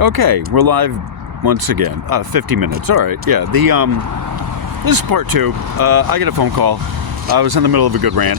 Okay, we're live once again. 50 minutes. All right. Yeah. This is part 2. I get a phone call. I was in the middle of a good rant.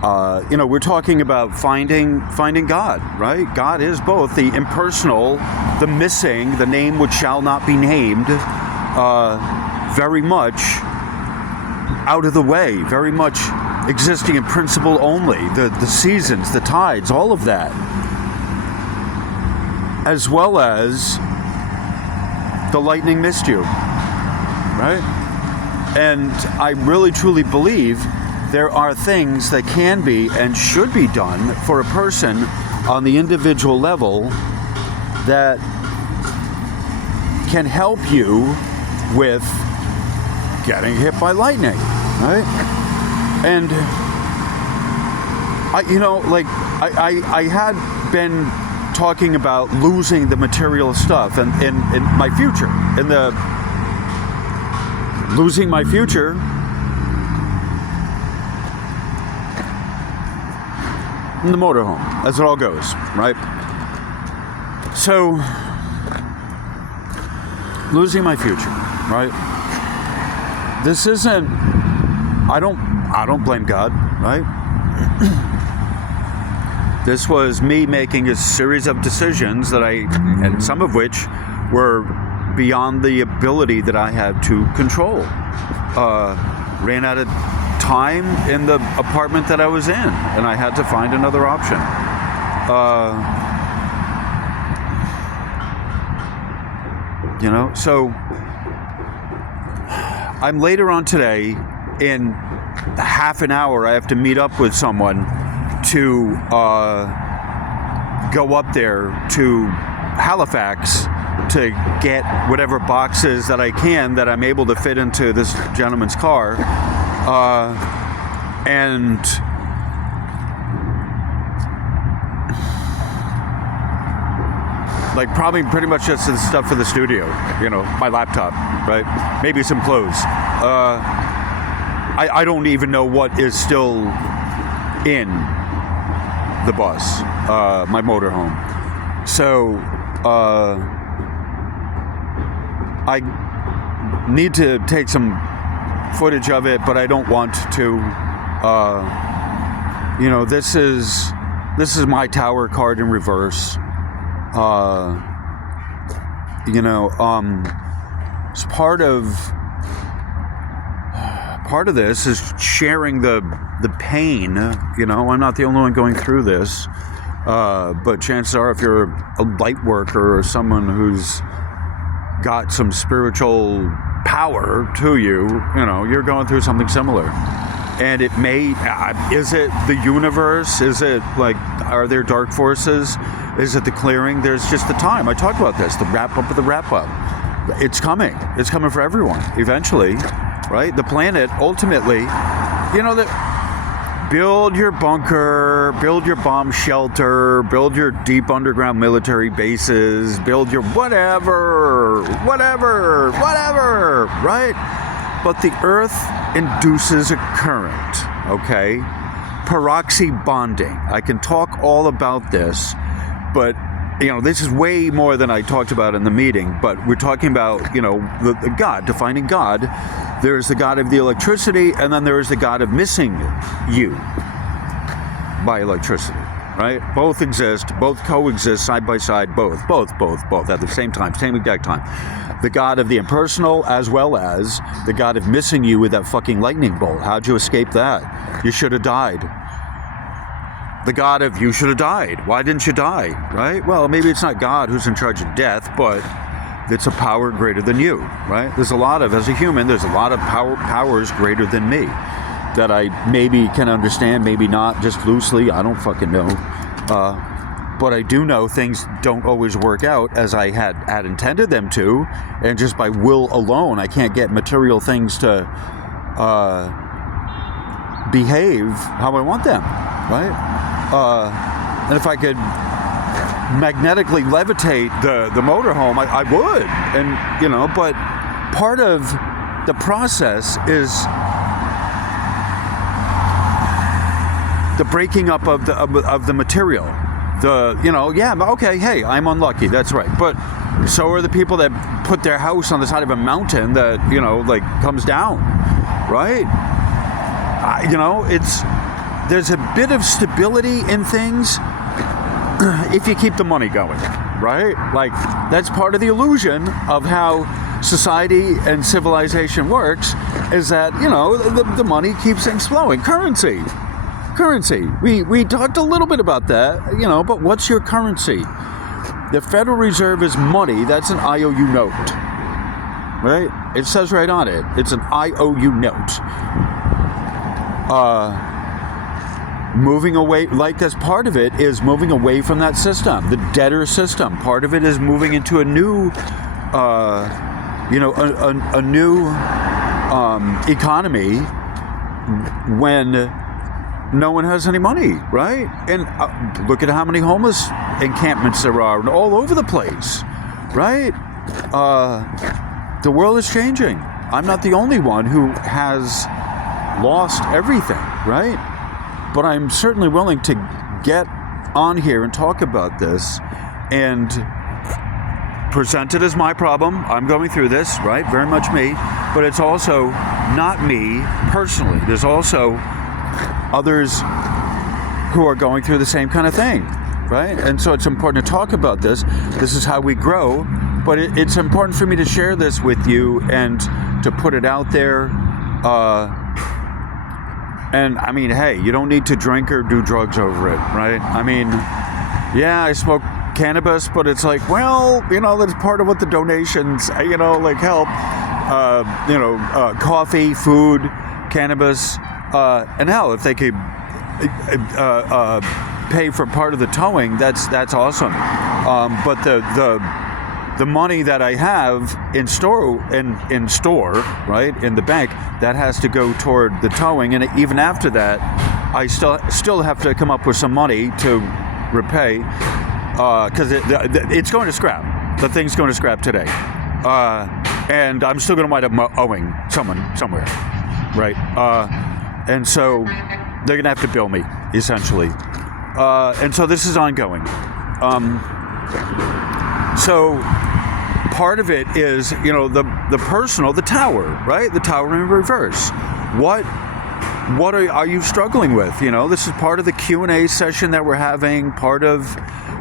We're talking about finding God, right? God is both the impersonal, the missing, the name which shall not be named, very much out of the way, very much existing in principle only, the seasons, the tides, all of that, as well as the lightning missed you, right? And I really truly believe there are things that can be and should be done for a person on the individual level that can help you with getting hit by lightning, right? And I had been talking about losing the material stuff and in my future, losing my future. In the motorhome, as it all goes, right? So, losing my future, right? This isn't. I don't blame God, right? This was me making a series of decisions and some of which were beyond the ability that I had to control. Ran out of time in the apartment that I was in, and I had to find another option. So I'm later on today, in half an hour, I have to meet up with someone to go up there to Halifax to get whatever boxes that I can that I'm able to fit into this gentleman's car. And probably pretty much just the stuff for the studio, my laptop, right? Maybe some clothes. I don't even know what is still in the bus, my motorhome. So, I need to take some footage of it, but I don't want to. This is my tower card in reverse. It's part of this is sharing the pain. I'm not the only one going through this, but chances are, if you're a light worker or someone who's got some spiritual power to you, you're going through something similar. And it may, is it the universe? Is it are there dark forces? Is it the clearing? There's just the time. I talked about this, the wrap up of the wrap up. It's coming. It's coming for everyone eventually, right? The planet, ultimately, build your bunker, build your bomb shelter, build your deep underground military bases, build your whatever, right? But the Earth induces a current, okay? Peroxy bonding. I can talk all about this, but this is way more than I talked about in the meeting, but we're talking about, the God, defining God. There's the God of the electricity, and then there is the God of missing you by electricity, right? Both exist, both coexist side by side, both at the same time, same exact time. The God of the impersonal, as well as the God of missing you with that fucking lightning bolt. How'd you escape that? You should have died. The God of you should have died. Why didn't you die, right? Well, maybe it's not God who's in charge of death, but it's a power greater than you, right? As a human, there's a lot of powers greater than me that I maybe can understand, maybe not, just loosely. I don't fucking know. But I do know things don't always work out as I had intended them to, and just by will alone, I can't get material things to behave how I want them, right? And if I could magnetically levitate the motorhome, I would, and but part of the process is the breaking up of the material. Okay, hey, I'm unlucky. That's right. But so are the people that put their house on the side of a mountain that, comes down, right? There's a bit of stability in things if you keep the money going, right? Like, that's part of the illusion of how society and civilization works, is that, the money keeps things flowing. Currency. We talked a little bit about that, but what's your currency? The Federal Reserve is money. That's an IOU note, right? It says right on it. It's an IOU note. Moving away, as part of it is moving away from that system, the debtor system. Part of it is moving into a new, a new economy when no one has any money, right? And look at how many homeless encampments there are all over the place, right? The world is changing. I'm not the only one who has lost everything, right? But I'm certainly willing to get on here and talk about this and present it as my problem. I'm going through this, right? Very much me. But it's also not me personally. There's also others who are going through the same kind of thing, right? And so it's important to talk about this. This is how we grow. But it's important for me to share this with you and to put it out there. And I mean, hey, you don't need to drink or do drugs over it, right? I mean, yeah, I smoke cannabis, but it's like, well, that's part of what the donations, help. Coffee, food, cannabis, and hell, if they could pay for part of the towing, that's awesome. But the money that I have in store, right, in the bank, that has to go toward the towing, and even after that, I still have to come up with some money to repay, because it's going to scrap. The thing's going to scrap today, and I'm still going to wind up owing someone somewhere, right? And so they're going to have to bill me, essentially, and so this is ongoing. So part of it is, the personal, the tower, right? The tower in reverse. What are you struggling with? This is part of the Q&A session that we're having, part of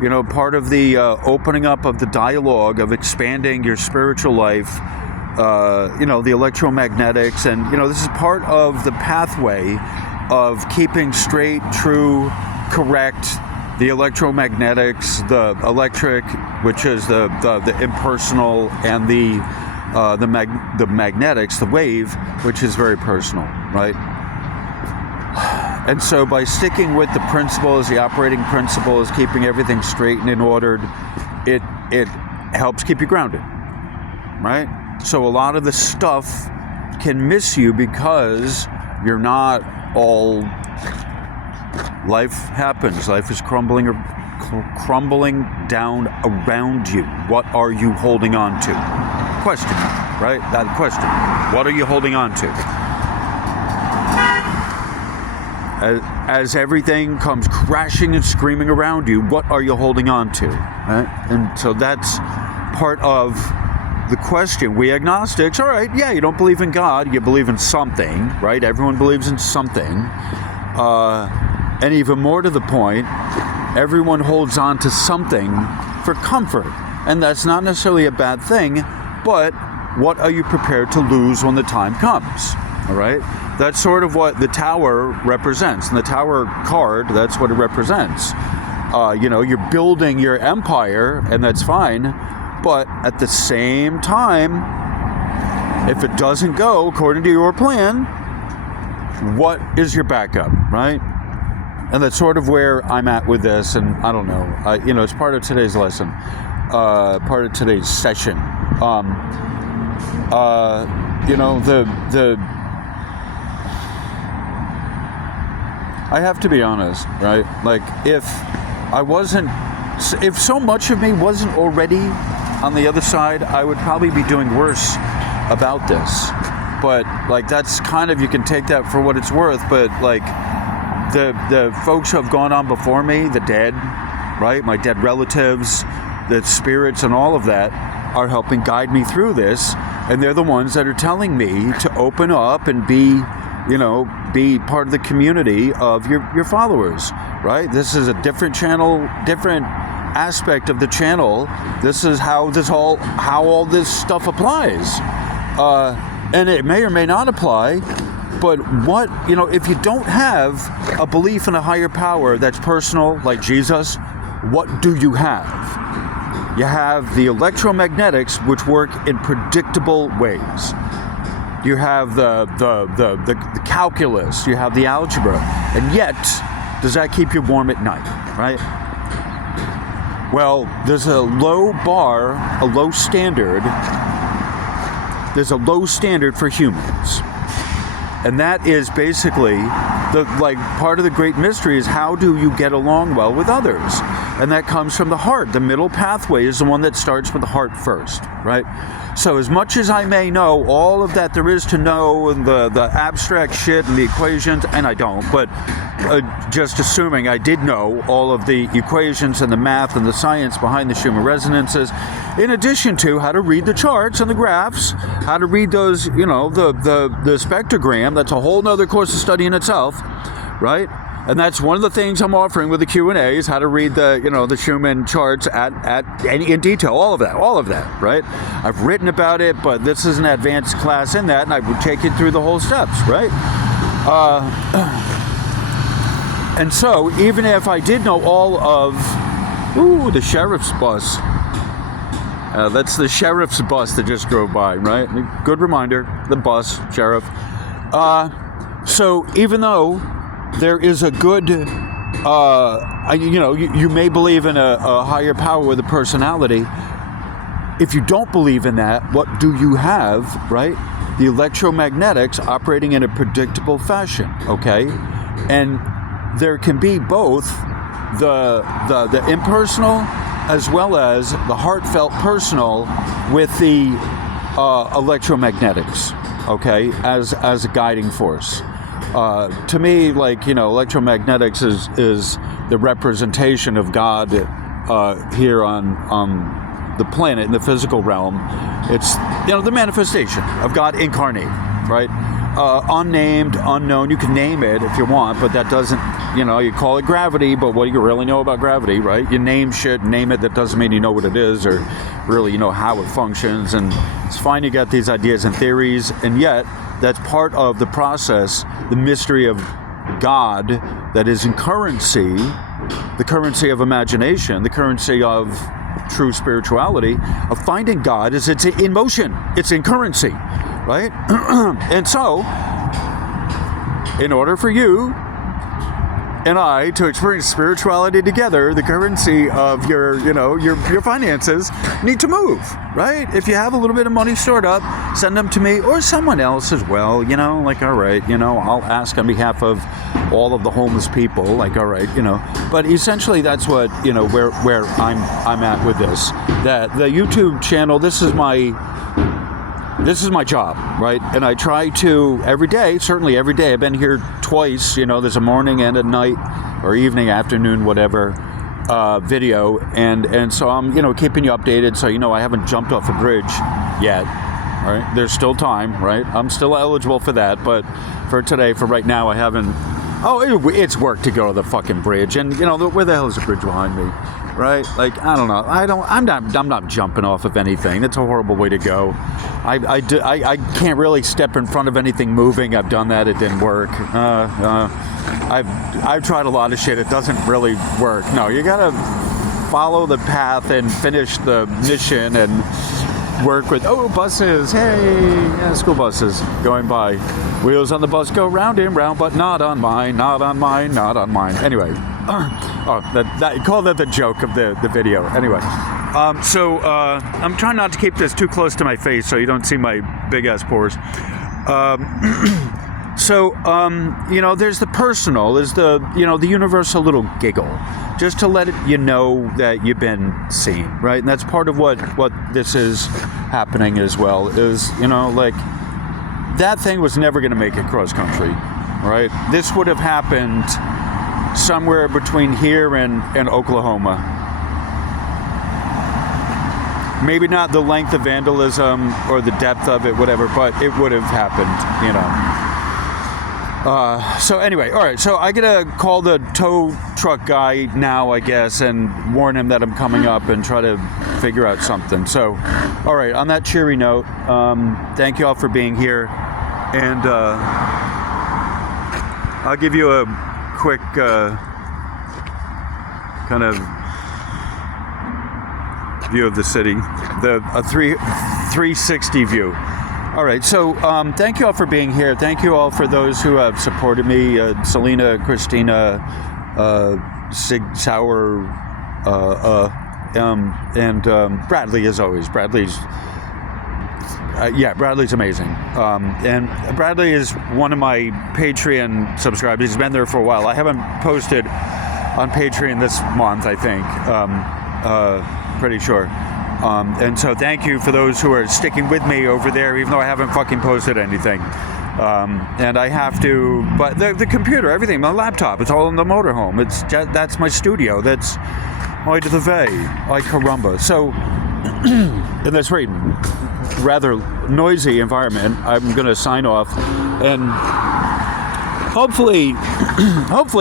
the opening up of the dialogue of expanding your spiritual life, the electromagnetics. And, this is part of the pathway of keeping straight, true, correct, the electromagnetics, the electric, which is the impersonal, and the magnetics, the wave, which is very personal, right? And so by sticking with the principles, the operating principles, keeping everything straight and in ordered, it helps keep you grounded, right? So a lot of the stuff can miss you because you're not all... Life happens. Life is crumbling down around you. What are you holding on to? Question, right? That question. What are you holding on to? As everything comes crashing and screaming around you, what are you holding on to? Right? And so that's part of the question. We agnostics, all right, yeah, you don't believe in God, you believe in something, right? Everyone believes in something. And even more to the point, everyone holds on to something for comfort. And that's not necessarily a bad thing, but what are you prepared to lose when the time comes? All right? That's sort of what the tower represents. And the tower card, that's what it represents. You're building your empire, and that's fine. But at the same time, if it doesn't go according to your plan, what is your backup, right? And that's sort of where I'm at with this, and I don't know. It's part of today's lesson, part of today's session. I have to be honest, right? Like, if so much of me wasn't already on the other side, I would probably be doing worse about this. But that's kind of, you can take that for what it's worth, but the folks who have gone on before me, the dead, right? My dead relatives, the spirits and all of that are helping guide me through this. And they're the ones that are telling me to open up and be part of the community of your followers, right? This is a different channel, different aspect of the channel. This is how all this stuff applies. And it may or may not apply, but if you don't have a belief in a higher power that's personal, like Jesus, what do you have? You have the electromagnetics, which work in predictable ways. You have the calculus, you have the algebra, and yet, does that keep you warm at night, right? Well, there's a low bar, a low standard. There's a low standard for humans. And that is basically part of the great mystery is how do you get along well with others? And that comes from the heart. The middle pathway is the one that starts with the heart first, right? So as much as I may know all of that there is to know and the abstract shit and the equations, and I don't, but just assuming I did know all of the equations and the math and the science behind the Schumann Resonances, in addition to how to read the charts and the graphs, how to read those, the spectrogram, that's a whole nother course of study in itself, right? And that's one of the things I'm offering with the Q&A is how to read the Schumann charts in detail, all of that, right? I've written about it, but this is an advanced class in that, and I would take you through the whole steps, right? And so, even if I did know all of, the sheriff's bus. That's the sheriff's bus that just drove by, right? Good reminder, the bus, sheriff. So even though there is a good, you may believe in a higher power with a personality. If you don't believe in that, what do you have, right? The electromagnetics operating in a predictable fashion, okay? And there can be both the impersonal as well as the heartfelt personal with the electromagnetics, okay, as a guiding force. To me, electromagnetics is the representation of God here on the planet in the physical realm. It's the manifestation of God incarnate, right? Unnamed, unknown. You can name it if you want, but that doesn't. You call it gravity, but what do you really know about gravity, right? You name shit, name it. That doesn't mean you know what it is or really how it functions. And it's fine. You got these ideas and theories, and yet. That's part of the process, the mystery of God that is in currency, the currency of imagination, the currency of true spirituality, of finding God is it's in motion, it's in currency, right? And so, in order for you and I to experience spirituality together, the currency of your finances need to move, right? If you have a little bit of money stored up, send them to me or someone else as well, all right, I'll ask on behalf of all of the homeless people, all right, but essentially that's what, where I'm at with this, that the YouTube channel, this is my job, right? And I try to certainly every day, I've been here twice, there's a morning and a night or evening, afternoon, whatever, video. And so I'm, keeping you updated. So, I haven't jumped off a bridge yet, all right? There's still time, right? I'm still eligible for that. But for today, for right now, I haven't. It's work to go to the fucking bridge. And, where the hell is the bridge behind me? Right? I don't know. I'm not jumping off of anything. That's a horrible way to go. I can't really step in front of anything moving. I've done that. It didn't work. I've tried a lot of shit. It doesn't really work. No, you gotta follow the path and finish the mission and work with, buses. Hey, school buses going by. Wheels on the bus go round and round, but not on mine, not on mine, not on mine. Anyway. Call that the joke of the video. Anyway, so I'm trying not to keep this too close to my face so you don't see my big ass pores. There's the personal, is the universal little giggle, just to let you know that you've been seen, right? And that's part of what this is happening as well. Is that thing was never going to make it cross country, right? This would have happened somewhere between here and Oklahoma. Maybe not the length of vandalism or the depth of it, whatever, but it would have happened, you know. So anyway, all right, so I gotta call the tow truck guy now, I guess, and warn him that I'm coming up and try to figure out something. So, all right, on that cheery note, thank you all for being here, and I'll give you a quick kind of view of the city, a 360 view. All right, so thank you all for being here. Thank you all for those who have supported me. Selena, Christina, Sig Sauer, and Bradley, as always. Bradley's amazing. And Bradley is one of my Patreon subscribers. He's been there for a while. I haven't posted on Patreon this month, I think. Pretty sure. And so thank you for those who are sticking with me over there, even though I haven't fucking posted anything. And I have to, but the computer, everything, my laptop, it's all in the motorhome. That's my studio. That's Oi to the Vey, Oi Caramba. So in this rather noisy environment, I'm going to sign off, and hopefully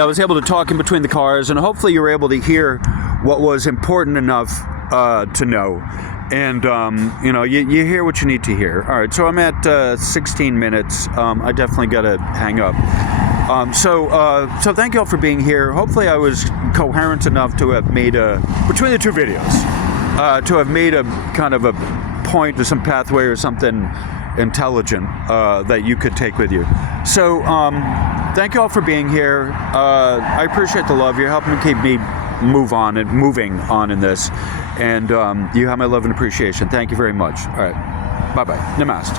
I was able to talk in between the cars, and hopefully you were able to hear what was important enough to know, and you know, you hear what you need to hear. All right, so I'm at 16 minutes. I definitely got to hang up. So thank you all for being here. Hopefully I was coherent enough to have made between the two videos, to have made a kind of a point to some pathway or something intelligent that you could take with you. So thank you all for being here. I appreciate the love. You're helping keep me moving on in this, and you have my love and appreciation. Thank you very much. All right, bye bye. Namaste.